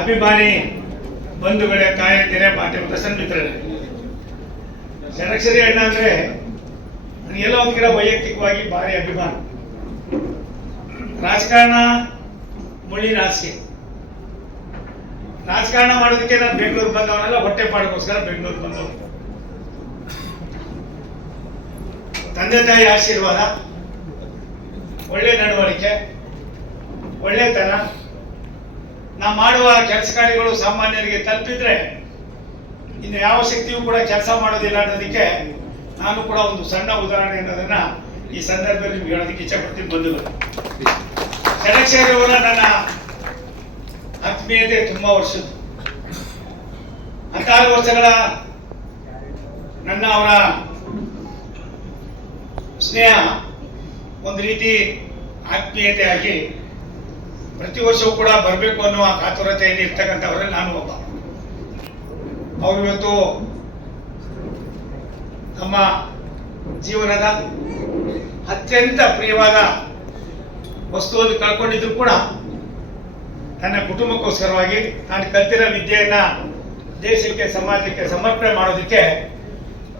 ಅಭಿಮಾನಿ ಬಂಧುಗಳೇ, ತಾಯಂದಿರೇ, ಮಾಧ್ಯಮದ ಸನ್ಮಿತ್ರರೇ, ಷಡಕ್ಷರಿ ಅಣ್ಣ ಅಂದ್ರೆ ಎಲ್ಲ ಒಂದ್ ಕಡೆ ವೈಯಕ್ತಿಕವಾಗಿ ಭಾರಿ ಅಭಿಮಾನ. ರಾಜಕಾರಣ ಮುಳ್ಳಿನ ಹಾಸಿಗೆ. ರಾಜಕಾರಣ ಮಾಡೋದಕ್ಕೆ ನಾನು ಬೆಂಗಳೂರು ಬಂದವನೆಲ್ಲ ಹೊಟ್ಟೆ ಪಾಡಿಗೋಸ್ಕರ ಬೆಂಗಳೂರು ಬಂದವರು. ತಂದೆ ತಾಯಿ ಆಶೀರ್ವಾದ, ಒಳ್ಳೆ ನಡವಳಿಕೆ, ಒಳ್ಳೆತನ, ನಾ ಮಾಡುವ ಕೆಲಸ ಕಾರ್ಯಗಳು ಸಾಮಾನ್ಯರಿಗೆ ತಲುಪಿದ್ರೆ ಇನ್ನು ಯಾವ ಶಕ್ತಿಯೂ ಕೂಡ ಕೆಲಸ ಮಾಡೋದಿಲ್ಲ ಅನ್ನೋದಕ್ಕೆ ನಾನು ಕೂಡ ಒಂದು ಸಣ್ಣ ಉದಾಹರಣೆ ಅನ್ನೋದನ್ನ ಈ ಸಂದರ್ಭದಲ್ಲಿ ನಿಮ್ಗೆ ಹೇಳೋದಕ್ಕೆ ಇಚ್ಛೆ ಪಡ್ತೀನಿ. ಬಂಧುಗಳು, ಷಡಕ್ಷರಿ ಅವರ ನನ್ನ ಆತ್ಮೀಯತೆ ತುಂಬಾ ವರ್ಷದ್ದು. 16 ವರ್ಷಗಳ ನನ್ನ ಅವರ ಸ್ನೇಹ ಒಂದು ರೀತಿ ಆತ್ಮೀಯತೆ ಆಗಿ ಪ್ರತಿ ವರ್ಷವೂ ಕೂಡ ಬರಬೇಕು ಅನ್ನುವ ಕಾತುರತೆಯಲ್ಲಿ ಇರ್ತಕ್ಕಂಥವರಲ್ಲಿ ನಾನು ಒಬ್ಬ. ಅವರು ಇವತ್ತು ತಮ್ಮ ಜೀವನದ ಅತ್ಯಂತ ಪ್ರಿಯವಾದ ವಸ್ತುವನ್ನು ಕಳ್ಕೊಂಡಿದ್ರು ಕೂಡ ತನ್ನ ಕುಟುಂಬಕ್ಕೋಸ್ಕರವಾಗಿ ನಾನು ಕಲ್ತಿರೋ ವಿದ್ಯೆಯನ್ನ ದೇಶಕ್ಕೆ, ಸಮಾಜಕ್ಕೆ ಸಮರ್ಪಣೆ ಮಾಡೋದಕ್ಕೆ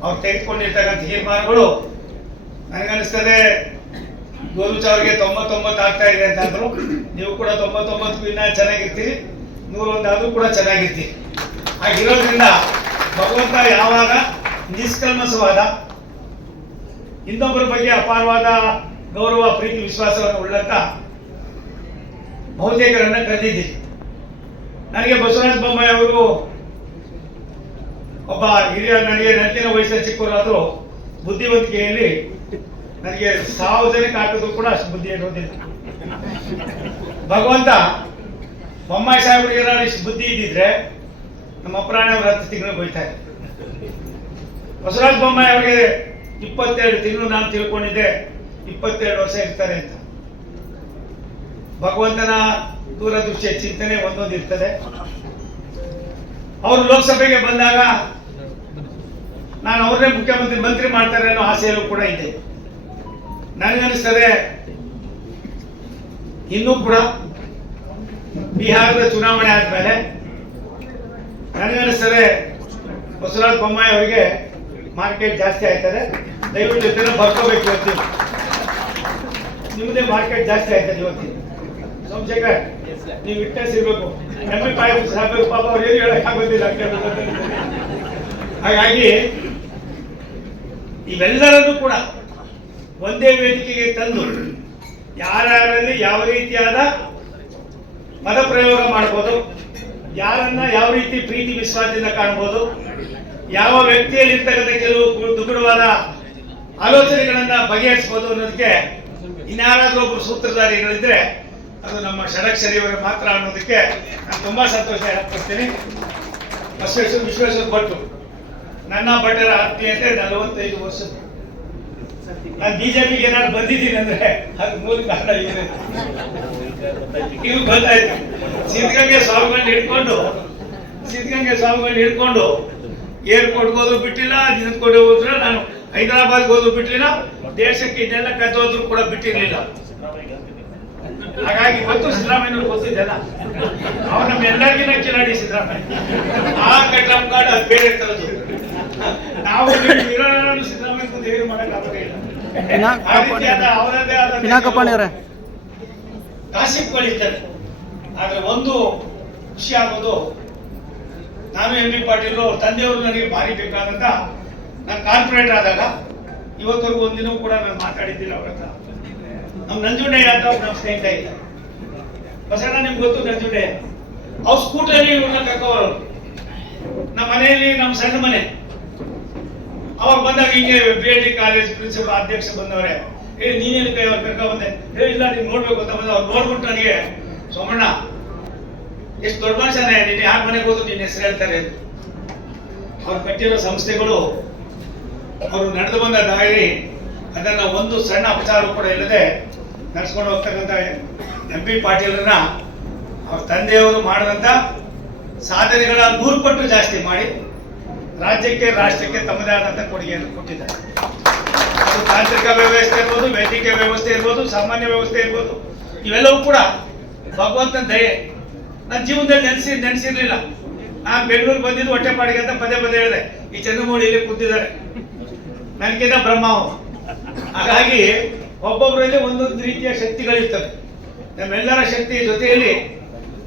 ಅವ್ರು ತೆಗೆದುಕೊಂಡಿರ್ತಕ್ಕಂಥ ತೀರ್ಮಾನಗಳು ನನಗನ್ನಿಸ್ತದೆ. ಗೋಲುಚ ಅವರಿಗೆ 99 ಆಗ್ತಾ ಇದೆ ಅಂತ ಅಂದ್ರು. ನೀವು ಕೂಡ 99ಕ್ಕೂ ಇನ್ನ ಚೆನ್ನಾಗಿರ್ತೀರಿ, 101 ಆದ್ರೂ ಕೂಡ ಚೆನ್ನಾಗಿರ್ತೀರಿ. ಹಾಗಿರೋದ್ರಿಂದ ಭಗವಂತ ಯಾವಾಗ ನಿಷ್ಕಲ್ಮಸವಾದ, ಇನ್ನೊಬ್ಬರ ಬಗ್ಗೆ ಅಪಾರವಾದ ಗೌರವ, ಪ್ರೀತಿ, ವಿಶ್ವಾಸವನ್ನು ಉಳ್ಳಂತ ಬಹುತೇಕರನ್ನ ಕರೆದಿದ್ದೀರಿ. ನನಗೆ ಬಸವರಾಜ ಬೊಮ್ಮಾಯಿ ಅವರು ಒಬ್ಬ ಹಿರಿಯ ನನಗೆ ನನ್ಕಿನ ವಯಸ್ಸಿನ ಚಿಕ್ಕವರಾದ್ರು ಬುದ್ಧಿವಂತಿಕೆಯಲ್ಲಿ ನನಗೆ 1000 ಜನಕ್ಕೆ ಹಾಕಿದ್ರು ಕೂಡ ಅಷ್ಟು ಬುದ್ಧಿ ಇರೋದಿಲ್ಲ. ಭಗವಂತ ಬೊಮ್ಮಾಯಿ ಸಾಹೇಬರಿಗೆ ಏನಾದ್ರು ಇಷ್ಟು ಬುದ್ಧಿ ಇದ್ದಿದ್ರೆ ನಮ್ಮ ಅಪರಾಣ ಅವರು 10 ತಿಂಗಳು ಬೈತಾರೆ. ಬಸವರಾಜ ಬೊಮ್ಮಾಯಿ ಅವರಿಗೆ 22 ತಿಂಗಳು ನಾನು ತಿಳ್ಕೊಂಡಿದ್ದೆ 22 ವರ್ಷ ಇರ್ತಾರೆ ಅಂತ. ಭಗವಂತನ ದೂರದೃಷ್ಟಿಯ ಚಿಂತನೆ ಒಂದೊಂದು ಇರ್ತದೆ. ಅವರು ಲೋಕಸಭೆಗೆ ಬಂದಾಗ ನಾನು ಅವ್ರನ್ನೇ ಮಂತ್ರಿ ಮಾಡ್ತಾರೆ ಅನ್ನೋ ಆಸೆಯಲ್ಲೂ ಕೂಡ ಇದೆ. ನನಗನ್ನಿಸ್ತದೆ ಇನ್ನೂ ಕೂಡ ಬಿಹಾರದ ಚುನಾವಣೆ ಆದ್ಮೇಲೆ ನನಗನ್ನಿಸ್ತದೆ ಬಸವರಾಜ ಬೊಮ್ಮಾಯಿ ಅವರಿಗೆ ಮಾರ್ಕೆಟ್ ಜಾಸ್ತಿ ಆಯ್ತದೆ. ದಯವಿಟ್ಟು ಇದನ್ನ ಬರ್ಕೋಬೇಕು. ಇವತ್ತಿನ ನಿಮ್ಮದೇ ಮಾರ್ಕೆಟ್ ಜಾಸ್ತಿ ಆಯ್ತದೆ ಇವತ್ತಿನ. ಸೋಮಶೇಖರ್, ನೀವು ವಿಟ್ನೆಸ್ ಇರ್ಬೇಕು. MP ಸಾಹೇಬರು ಪಾಪ ಅವ್ರು ಏನು ಹೇಳಕ್ಕಾಗೋದಿಲ್ಲ. ಹಾಗಾಗಿ ಇವೆಲ್ಲರನ್ನು ಕೂಡ ಒಂದೇ ವೇದಿಕೆಗೆ ತಂದು ಯಾರ್ಯಾರಲ್ಲಿ ಯಾವ ರೀತಿಯಾದ ಪದಪ್ರಯೋಗ ಮಾಡ್ಬೋದು, ಯಾರನ್ನ ಯಾವ ರೀತಿ ಪ್ರೀತಿ ವಿಶ್ವಾಸದಿಂದ ಕಾಣ್ಬೋದು, ಯಾವ ವ್ಯಕ್ತಿಯಲ್ಲಿ ಇರ್ತಕ್ಕಂಥ ಕೆಲವು ದುಗುಡವಾದ ಆಲೋಚನೆಗಳನ್ನ ಬಗೆಹರಿಸಬಹುದು ಅನ್ನೋದಕ್ಕೆ ಇನ್ಯಾರಾದ್ರೂ ಒಬ್ರು ಸೂತ್ರಧಾರಿಗಳಿದ್ರೆ ಅದು ನಮ್ಮ ಷಡಕ್ಷರಿಯವರು ಮಾತ್ರ ಅನ್ನೋದಕ್ಕೆ ನಾನು ತುಂಬಾ ಸಂತೋಷ ವ್ಯಕ್ತಪಡಿಸ್ತೀನಿ. ವಿಶ್ವೇಶ್ವರ ಭಟ್ರು ನನ್ನ ಭಟ್ಟರ ಆತ್ಮೀಯತೆ 45 ವರ್ಷದ್ದು. ನಾನು ಬಿಜೆಪಿಗೆ ಏನಾದ್ರು ಬಂದಿದ್ದೀನಿ ಅಂದ್ರೆ ಅದು ಮೂಲ ಕಾರಣ ಇದೆ. ಇವ್ರು ಗೊತ್ತಾಯ್ತು. ಸಿದ್ಧಗಂಗೆ ಸ್ವಾಮಿಗಳನ್ನ ಹಿಡ್ಕೊಂಡು ಏರ್ಪೋರ್ಟ್ಗೆ ಹೋದ್ರು ಬಿಟ್ಟಿಲ್ಲ, ದಿನದ ಹೋದ್ರು, ನಾನು ಹೈದರಾಬಾದ್ಗೆ ಹೋದ್ರು ಬಿಟ್ಟಿಲ್ಲ, ದೇಶಕ್ಕೆ ಇದೆಲ್ಲ ಕದ್ದೋದ್ರು ಕೂಡ ಬಿಟ್ಟಿರ್ಲಿಲ್ಲ. ಹಾಗಾಗಿ ಗೊತ್ತು ಸಿದ್ದರಾಮಯ್ಯ ಗೊತ್ತಿದ್ದೆಲ್ಲ. ಅವ್ರು ನಮ್ಮೆಲ್ಲರಿಗಿನ ಕಿಲಾಡಿ ಸಿದ್ದರಾಮಯ್ಯ. ಆ ಕಟ್ಲಂ ಕಾರ್ಡ್ ಅದು ಬೇರೆ ತರದು. ನಾವು ಸಿದ್ದರಾಮಯ್ಯ ಮುಂದೆ ಏನು ಮಾಡಕ್ಕಾಗೋದಿಲ್ಲ. ಅವರದೇ ಆದ ಕಾಸಿಪ್ಗಳಿದ್ದಾರೆ. ಆದ್ರೆ ಒಂದು ಖುಷಿ ಆಗೋದು, ನಾನು MP ಪಾಟೀಲ್ ಅವ್ರ ತಂದೆಯವರು ನನಗೆ ಭಾರಿ ಬೇಕಾದಂತ. ನಾನು ಕಾರ್ಪೊರೇಟರ್ ಆದಾಗ ಇವತ್ತವರೆಗೂ ಒಂದಿನವೂ ಕೂಡ ನಾನು ಮಾತಾಡಿದ್ದಿಲ್ಲ ಅವ್ರ ಹತ್ರ. ನಮ್ ನಂಜುಂಡಯ್ಯ ಅಂತ ನಮ್ಮ ಸ್ನೇಹಿತ ಇಲ್ಲ. ಬಸಣ್ಣ ನಿಮ್ಗೆ ಗೊತ್ತು ನಂಜುಂಡಯ್ಯ. ಅವ್ರ ಸ್ಕೂಟರಲ್ಲಿ ಇವ್ರನ್ನ ಕರ್ಕೋರು. ನಮ್ಮ ಮನೆಯಲ್ಲಿ ನಮ್ಮ ಸಣ್ಣ ಮನೆ ಅವಾಗ ಬಂದಾಗ ಹಿಂಗೆ BIT ಕಾಲೇಜ್ ಪ್ರಿನ್ಸಿಪಲ್ ಅಧ್ಯಕ್ಷ ಬಂದವರೇ, ನೀನೇನು ಕೈ ಅವ್ರು ಕರ್ಕೊ ಬಂದೆ? ಇಲ್ಲ ನೀವು ನೋಡ್ಬೇಕು ಅಂತ ಬಂದ. ಅವ್ರು ನೋಡ್ಬಿಟ್ಟು ನನಗೆ, ಸೋಮಣ್ಣ ಎಷ್ಟು ದೊಡ್ಡ ಮನುಷ್ಯನೇ, ನೀನು ಯಾರ ಮನೆಗೆ ಹೋದ್ರು ನಿನ್ನ ಹೆಸರು ಹೇಳ್ತಾರೆ. ಅವ್ರು ಕಟ್ಟಿರೋ ಸಂಸ್ಥೆಗಳು, ಅವರು ನಡೆದು ಬಂದ ದಾರಿ, ಅದನ್ನ ಒಂದು ಸಣ್ಣ ಅಪಚಾರ ಕೂಡ ಇಲ್ಲದೆ ನಡೆಸ್ಕೊಂಡು ಹೋಗ್ತಕ್ಕಂಥ MP ಪಾಟೀಲರನ್ನ ಅವ್ರ ತಂದೆಯವರು ಮಾಡಿದಂತ ಸಾಧನೆಗಳ 100 ಪಟ್ಟು ಜಾಸ್ತಿ ಮಾಡಿ ರಾಜ್ಯಕ್ಕೆ, ರಾಷ್ಟ್ರಕ್ಕೆ ತಮ್ಮದೇ ಆದಂತ ಕೊಡುಗೆಯನ್ನು ಕೊಟ್ಟಿದ್ದಾರೆ. ಅದು ತಾಂತ್ರಿಕ ವ್ಯವಸ್ಥೆ ಇರ್ಬೋದು, ವೈದ್ಯಕೀಯ ವ್ಯವಸ್ಥೆ ಇರ್ಬೋದು, ಸಾಮಾನ್ಯ ವ್ಯವಸ್ಥೆ ಇರ್ಬೋದು, ಇವೆಲ್ಲವೂ ಕೂಡ ಭಗವಂತನ ದಯೆ. ನನ್ನ ಜೀವನದಲ್ಲಿ ನೆನೆಸಿರ್ಲಿಲ್ಲ. ನಾನು ಬೆಂಗಳೂರು ಬಂದಿದ್ದು ಹೊಟ್ಟೆಪಾಡಿಗೆ ಅಂತ ಪದೇ ಪದೇ ಹೇಳಿದೆ. ಈ ಚಂದ್ರಮೌಳಿ ಇಲ್ಲಿ ಕೂತಿದ್ದಾರೆ, ನನಗಿಂತ ಬ್ರಹ್ಮ ಅವರು. ಹಾಗಾಗಿ ಒಬ್ಬೊಬ್ಬರಲ್ಲಿ ಒಂದೊಂದು ರೀತಿಯ ಶಕ್ತಿಗಳಿರ್ತವೆ. ನಮ್ಮೆಲ್ಲರ ಶಕ್ತಿ ಜೊತೆಯಲ್ಲಿ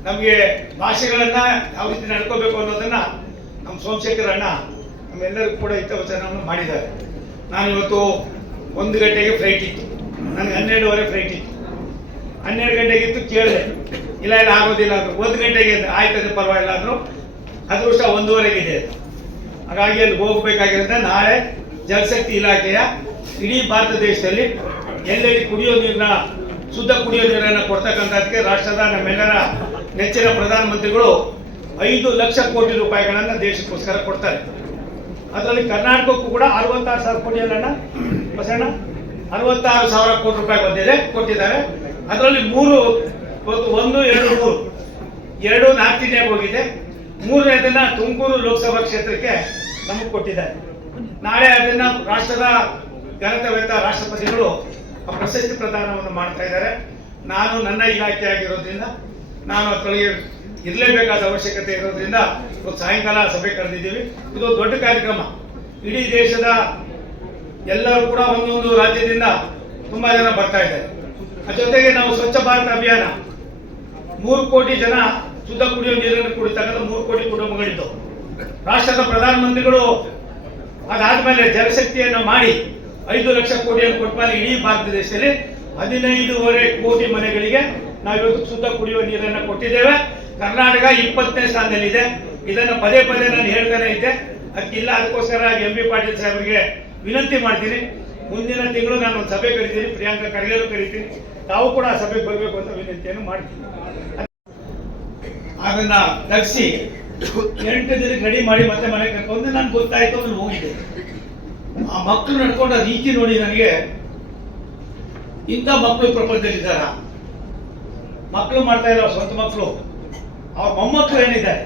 ನಮಗೆ ಭಾಷೆಗಳನ್ನ ಯಾವ ರೀತಿ ನಡ್ಕೋಬೇಕು ಅನ್ನೋದನ್ನ ನಮ್ಮ ಸೋಮಶೇಖರ್ ಅಣ್ಣ ನಮ್ಮೆಲ್ಲರಿಗೂ ಕೂಡ ಹಿತವಚನವನ್ನು ಮಾಡಿದ್ದಾರೆ. ನಾನು ಇವತ್ತು 1 ಗಂಟೆಗೆ ಫ್ಲೈಟ್ ಇತ್ತು, ನನಗೆ 12:30 ಫ್ಲೈಟ್ ಇತ್ತು. 12 ಗಂಟೆಗಿತ್ತು, ಕೇಳಿದೆ, ಇಲ್ಲ ಆಗೋದಿಲ್ಲ ಅಂದರು. 1 ಗಂಟೆಗೆ ಆಯ್ತದೆ ಪರವಾಗಿಲ್ಲ ಅಂದರು. ಅದೃಷ್ಟ 1:15 ಹಾಗಾಗಿ ಅಲ್ಲಿ ಹೋಗಬೇಕಾಗಿರೋದ್ರಿಂದ ನಾಳೆ ಜಲಶಕ್ತಿ ಇಲಾಖೆಯ ಇಡೀ ಭಾರತ ದೇಶದಲ್ಲಿ ಎಲ್ಲೆಲ್ಲಿ ಕುಡಿಯೋ ನೀರನ್ನ, ಶುದ್ಧ ಕುಡಿಯೋ ನೀರನ್ನು ಕೊಡ್ತಕ್ಕಂಥದ್ದಕ್ಕೆ ರಾಷ್ಟ್ರದ ನಮ್ಮೆಲ್ಲರ ನೆಚ್ಚಿನ ಪ್ರಧಾನಮಂತ್ರಿಗಳು 5 ಲಕ್ಷ ಕೋಟಿ ರೂಪಾಯಿಗಳನ್ನು ದೇಶಕ್ಕೋಸ್ಕರ ಕೊಡ್ತಾರೆ. ಅದರಲ್ಲಿ ಕರ್ನಾಟಕಕ್ಕೂ ಕೂಡ 66,000 ಕೋಟಿ ಅಲ್ಲಣ್ಣ ಬಸಣ್ಣ, 66,000 ಕೋಟಿ ರೂಪಾಯಿ ಕೊಟ್ಟಿದ್ದಾರೆ. ಅದರಲ್ಲಿ 3 1 2 3 2 ನಾರ್ತ್ ಇಂಡಿಯಾಗೆ ಹೋಗಿದೆ. 3ನೇದನ್ನ ತುಮಕೂರು ಲೋಕಸಭಾ ಕ್ಷೇತ್ರಕ್ಕೆ ನಮಗೆ ಕೊಟ್ಟಿದ್ದಾರೆ. ನಾಳೆ ಅದನ್ನ ರಾಷ್ಟ್ರದ ಘನತೆವೆತ್ತ ರಾಷ್ಟ್ರಪತಿಗಳು ಪ್ರಶಸ್ತಿ ಪ್ರದಾನವನ್ನು ಮಾಡ್ತಾ ಇದ್ದಾರೆ. ನಾನು ನನ್ನ ಇಲಾಖೆ ಆಗಿರೋದ್ರಿಂದ ನಾನು ಅದರೊಳಗೆ ಇರಲೇಬೇಕಾದ ಅವಶ್ಯಕತೆ ಇರೋದ್ರಿಂದ ಇವತ್ತು ಸಾಯಂಕಾಲ ಸಭೆ ಕರೆದಿದ್ದೀವಿ. ಇದು ದೊಡ್ಡ ಕಾರ್ಯಕ್ರಮ. ಇಡೀ ದೇಶದ ಎಲ್ಲರೂ ಕೂಡ ಒಂದೊಂದು ರಾಜ್ಯದಿಂದ ತುಂಬಾ ಜನ ಬರ್ತಾ ಇದ್ದಾರೆ. ಜೊತೆಗೆ ನಾವು ಸ್ವಚ್ಛ ಭಾರತ ಅಭಿಯಾನ 3 ಕೋಟಿ ಜನ ಶುದ್ಧ ಕುಡಿಯುವ ನೀರನ್ನು ಕುಡಿತಕ್ಕಂಥ 3 ಕೋಟಿ ಕುಟುಂಬಗಳಿದ್ದು ರಾಷ್ಟ್ರದ ಪ್ರಧಾನಮಂತ್ರಿಗಳು ಅದಾದ್ಮೇಲೆ ಜಲಶಕ್ತಿಯನ್ನು ಮಾಡಿ 5 ಲಕ್ಷ ಕೋಟಿಯನ್ನು ಕೊಟ್ಟ ಇಡೀ ಭಾರತ ದೇಶದಲ್ಲಿ 15.5 ಕೋಟಿ ಮನೆಗಳಿಗೆ ನಾವು ಇವತ್ತು ಶುದ್ಧ ಕುಡಿಯುವ ನೀರನ್ನು ಕೊಟ್ಟಿದ್ದೇವೆ. ಕರ್ನಾಟಕ 20ನೇ ಸ್ಥಾನದಲ್ಲಿದೆ. ಇದನ್ನು ಪದೇ ಪದೇ ನಾನು ಹೇಳ್ತಾನೆ ಇದ್ದೆ. ಅದಕ್ಕಿಲ್ಲ, ಅದಕ್ಕೋಸ್ಕರ ಎಂ ಬಿ ಪಾಟೀಲ್ ಸಾಹೇಬರಿಗೆ ವಿನಂತಿ ಮಾಡ್ತೀನಿ. ಮುಂದಿನ ತಿಂಗಳು ನಾನು ಒಂದು ಸಭೆ ಕರಿತೀನಿ, ಪ್ರಿಯಾಂಕಾ ಖರ್ಗೆರು ಕರಿತೀನಿ. ತಾವು ಕೂಡ ಆ ಸಭೆಗೆ ಬರಬೇಕು ಅಂತ ವಿನಂತಿಯನ್ನು ಮಾಡ್ತೀನಿ. ಅದನ್ನ ತಗ್ಸಿ 8 ದಿನಕ್ಕೆ ರೆಡಿ ಮಾಡಿ ಮತ್ತೆ ಮನೆ ಕರ್ಕೊಂಡು ನನ್ಗೆ ಗೊತ್ತಾಯ್ತು, ಅಲ್ಲಿ ಹೋಗಿದ್ದೆ. ಆ ಮಕ್ಕಳು ನಡ್ಕೊಂಡ ರೀತಿ ನೋಡಿ ನನಗೆ ಇಂಥ ಮಕ್ಕಳು ಪ್ರಪಂಚದಲ್ಲಿದ್ದಾರ. ಮಕ್ಕಳು ಮಾಡ್ತಾ ಇಲ್ಲ, ಸ್ವಂತ ಮಕ್ಕಳು, ಅವ್ರ ಮೊಮ್ಮಕ್ಕಳು ಏನಿದ್ದಾರೆ,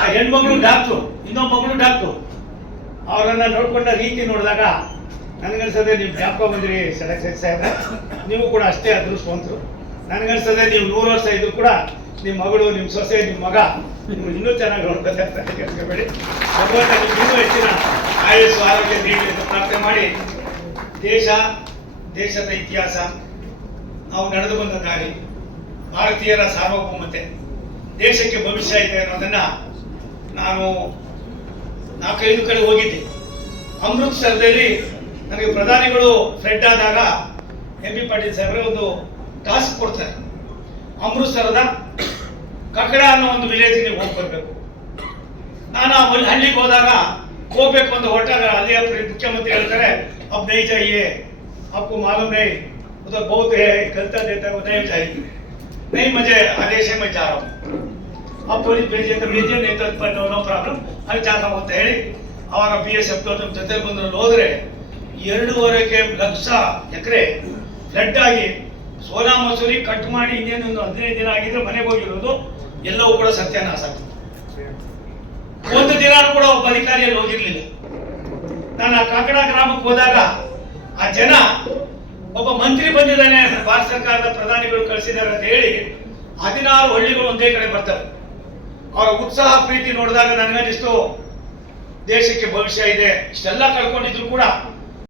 ಆ ಹೆಣ್ಮಕ್ಳು ಡಾಕ್ಟ್ರು, ಇನ್ನೊಬ್ಬ ಮಕ್ಕಳು ಡಾಕ್ಟ್ರು, ಅವರನ್ನ ನೋಡ್ಕೊಂಡ ರೀತಿ ನೋಡಿದಾಗ ನನಗನ್ಸದೆ ನೀವು ಜ್ಞಾಪಕ ಬಂದ್ರಿ ಸೆಲೆಕ್ಷನ್ ಸಾಹೇಬ್ರೆ, ನೀವು ಕೂಡ ಅಷ್ಟೇ ಅದೃಷ್ಟವಂತರು. ನನಗನ್ಸದೆ ನೀವು 100 ವರ್ಷ ಇದ್ರು ಕೂಡ ನಿಮ್ಮ ಮಗಳು, ನಿಮ್ಮ ಸೊಸೆ, ನಿಮ್ಮ ಮಗ ನೀವು ಇನ್ನೂ ಚೆನ್ನಾಗಿ ನೋಡ್ಕೊತಾರೆ. ಕೆಲಸಬೇಡಿ, ಭಗವಂತ ನಿಮ್ಗೆ ಇನ್ನೂ ಹೆಚ್ಚಿನ ಆಯುಷ್ ಆರೋಗ್ಯ ನೀಡಿ ಅಂತ ಪ್ರಾರ್ಥನೆ ಮಾಡಿ, ದೇಶದ ಇತಿಹಾಸ, ನಾವು ನಡೆದು ಬಂದ ದಾರಿ, ಭಾರತೀಯರ ಸಾರ್ವಭೌಮತೆ, ದೇಶಕ್ಕೆ ಭವಿಷ್ಯ ಇದೆ ಅನ್ನೋದನ್ನ ನಾನು 4-5 ಕಡೆ ಹೋಗಿದ್ದೆ. ಅಮೃತ್ಸರದಲ್ಲಿ ನನಗೆ ಪ್ರಧಾನಿಗಳು ಫ್ಲಡ್ ಆದಾಗ ಎಂ ಬಿ ಪಾಟೀಲ್ ಸಾಹೇಬ್ರೆ ಒಂದು ಟಾಸ್ಕ್ ಕೊಡ್ತಾರೆ. ಅಮೃತ್ಸರದ ಕಕಡ ಅನ್ನೋ ಒಂದು ವಿಲೇಜ್ ನೀವು ಹೋಗಿ ಬರ್ಬೇಕು. ನಾನು ಆ ಹಳ್ಳಿಗೆ ಹೋದಾಗ ಹೋಗ್ಬೇಕು ಅಂತ ಹೊರಟಾಗ ಅಲ್ಲಿಯ ಮುಖ್ಯಮಂತ್ರಿ ಹೇಳ್ತಾರೆ, ಅಬ್ ನೈ ಜಾಯಿಯೇ, आपको मालूम नहीं उधर बहुत है, गलता देता है, उधर जाएगी नहीं, मुझे आदेश है, मैं जा रहा हूँ, अब पुलिस भेजिए तो भेजिए, नहीं तो नो प्रॉब्लम, ಅಲ್ಲಿ जा रहा हूँ ಅಂತ ಹೇಳಿ ಅವರ BSF ಜೊತೆ ಬಂದು ಹೋದ್ರೆ 2.5 ಲಕ್ಷ ಎಕರೆ ಫ್ಲಡ್ ಆಗಿ ಸೋನಾ ಮಸೂರಿ ಕಟ್ ಮಾಡಿ ಇನ್ನೇನು 15 ದಿನ ಆಗಿದ್ರೆ ಮನೆಗೆ ಹೋಗಿರೋದು ಎಲ್ಲವೂ ಕೂಡ ಸತ್ಯಾನಾಶ. ಒಂದು ದಿನ ಕೂಡ ಒಬ್ಬ ಅಧಿಕಾರಿಯಲ್ಲಿ ಹೋಗಿರ್ಲಿಲ್ಲ. ನಾನು ಆ ಕಾಕಡ ಗ್ರಾಮಕ್ಕೆ ಹೋದಾಗ ಆ ಜನ, ಒಬ್ಬ ಮಂತ್ರಿ ಬಂದಿದ್ದಾನೆ, ಭಾರತ ಸರ್ಕಾರದ ಪ್ರಧಾನಿಗಳು ಕಳಿಸಿದ್ದಾರೆ ಅಂತ ಹೇಳಿ 16 ಹಳ್ಳಿಗಳು ಒಂದೇ ಕಡೆ ಬರ್ತಾರೆ. ಅವರ ಉತ್ಸಾಹ ಪ್ರೀತಿ ನೋಡಿದಾಗ ನನಗನ್ನಿಸ್ತು ದೇಶಕ್ಕೆ ಭವಿಷ್ಯ ಇದೆ. ಇಷ್ಟೆಲ್ಲ ಕಳ್ಕೊಂಡಿದ್ರು ಕೂಡ